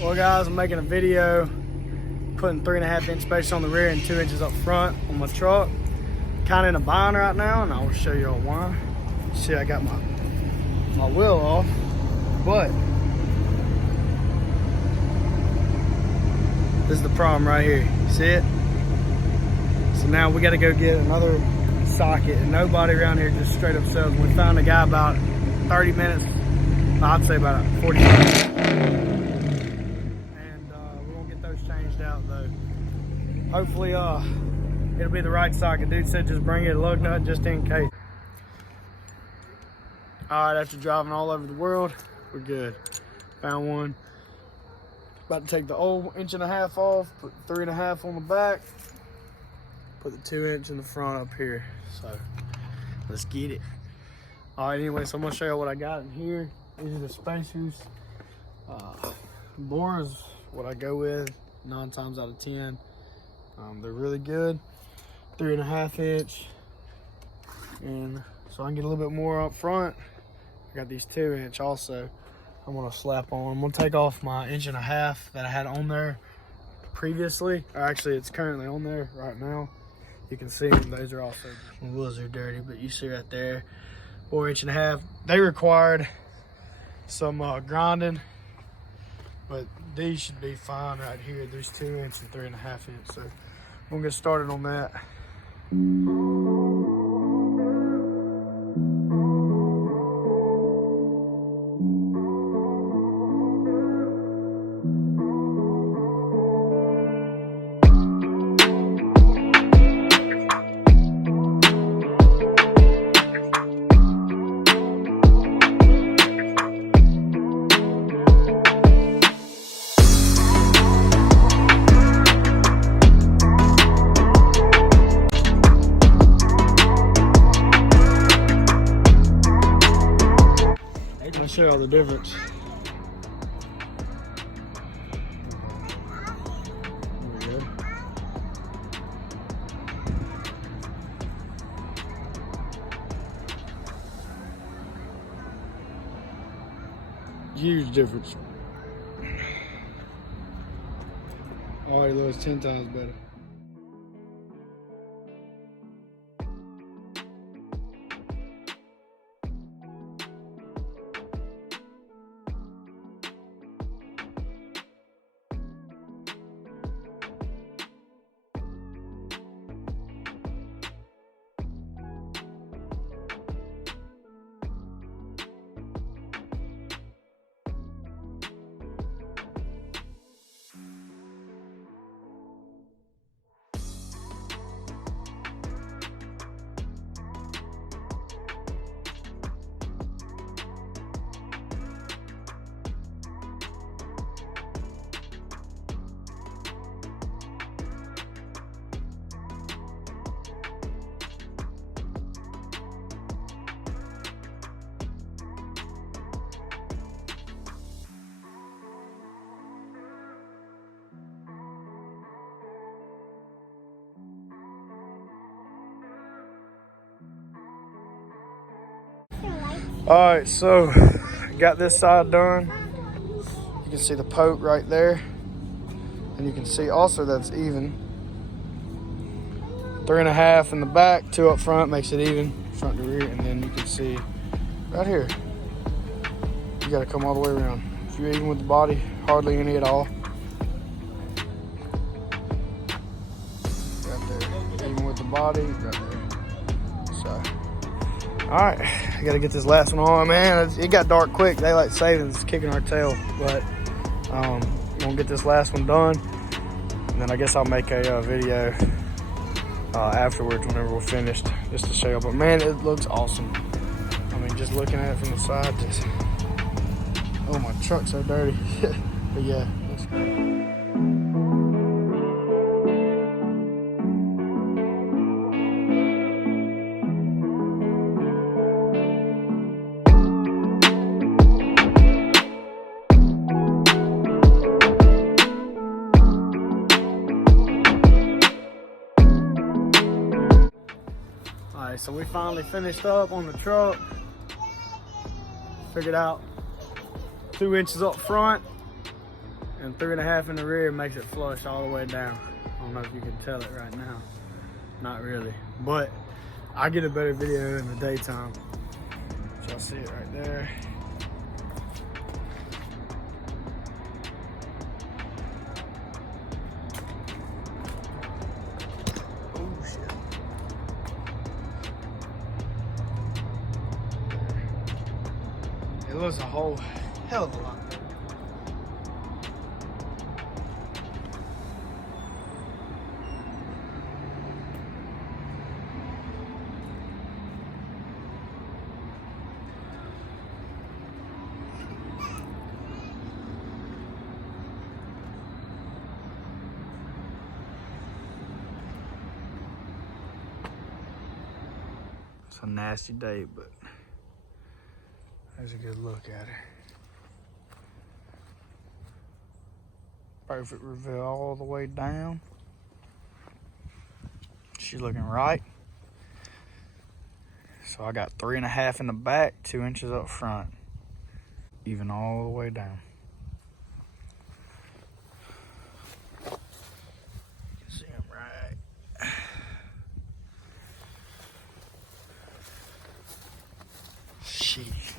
Well guys, I'm making a video putting 3.5 inch space on the rear and 2 inches up front on my truck. Kind of in a bind right now, and I'll show you all why. See, I got my wheel off, but this is the problem right here. You see it? So now we got to go get another socket, and nobody around here just straight up sells. We found a guy about 30 minutes, I'd say about 45 minutes. And we're gonna get those changed out though. Hopefully it'll be the right socket. Dude said just bring it a lug nut just in case. All right, after driving all over the world, we're good. Found one. About to take the old 1.5 inches off, put 3.5 on the back, put the 2 inch in the front up here. So let's get it. All right, anyway, so I'm gonna show you what I got in here. These are the spacers. Bora is what I go with 9 times out of 10. They're really good. 3.5 inch. And so I can get a little bit more up front. I got these 2 inch also. I'm gonna slap on. I'm gonna take off my 1.5 inch that I had on there previously. Or actually, it's currently on there right now. You can see them. Those are also, the wheels are dirty, but you see right there, 4.5 inch. They required some grinding, but these should be fine right here. There's 2 inch and 3.5 inch. So I'm gonna get started on that. Show you all the difference. There we go. Huge difference. Oh, it looks 10 times better. All right, so got this side done. You can see the poke right there, and you can see also that's even. 3.5 in the back, 2 up front makes it even, front to rear, and then you can see right here. You got to come all the way around. If you're even with the body, hardly any at all. Right there, even with the body, right there. So. All right, I gotta get this last one on, man. It got dark quick. Daylight savings kicking our tail, but I'm gonna get this last one done, and then I guess I'll make a video afterwards whenever we're finished, just to show you. But man, it looks awesome. I mean, just looking at it from the side, just, oh, my truck's so dirty. But yeah, let's go. Alright, so we finally finished up on the truck. Figured out 2 inches up front and and 3.5 in the rear makes it flush all the way down. I don't know if you can tell it right now. Not really, but I get a better video in the daytime. So I see it right there. Oh shit. It looks a whole hell of a lot better. It's a nasty day, but there's a good look at her. Perfect reveal all the way down. She's looking right. So I got 3.5 in the back, 2 inches up front, even all the way down. You can see them right. Sheesh.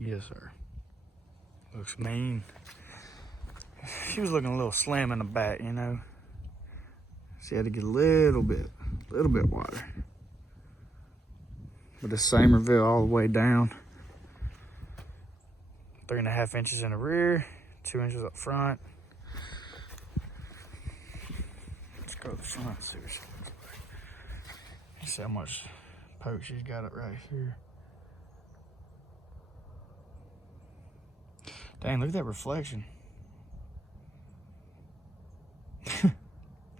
Yes, sir. Looks mean. She was looking a little slim in the back, you know. She had to get a little bit wider. But the same reveal all the way down. 3.5 inches in the rear, 2 inches up front. Let's go to the front, see what she looks like. You see how much poke she's got it right here. Dang, look at that reflection.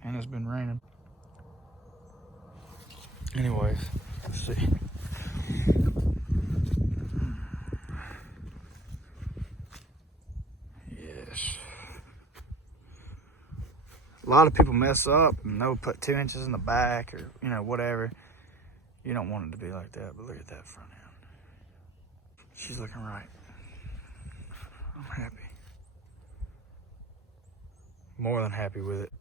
And it's been raining. Anyways, let's see. Yes. A lot of people mess up and they'll put 2 inches in the back or, you know, whatever. You don't want it to be like that, but look at that front end. She's looking right. I'm happy. More than happy with it.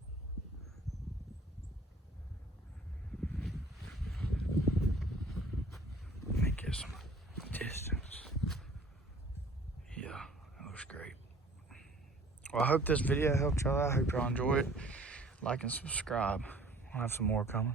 Let me get some distance. Yeah, that looks great. Well, I hope this video helped y'all out. I hope y'all enjoy it. Like and subscribe. I'll have some more coming.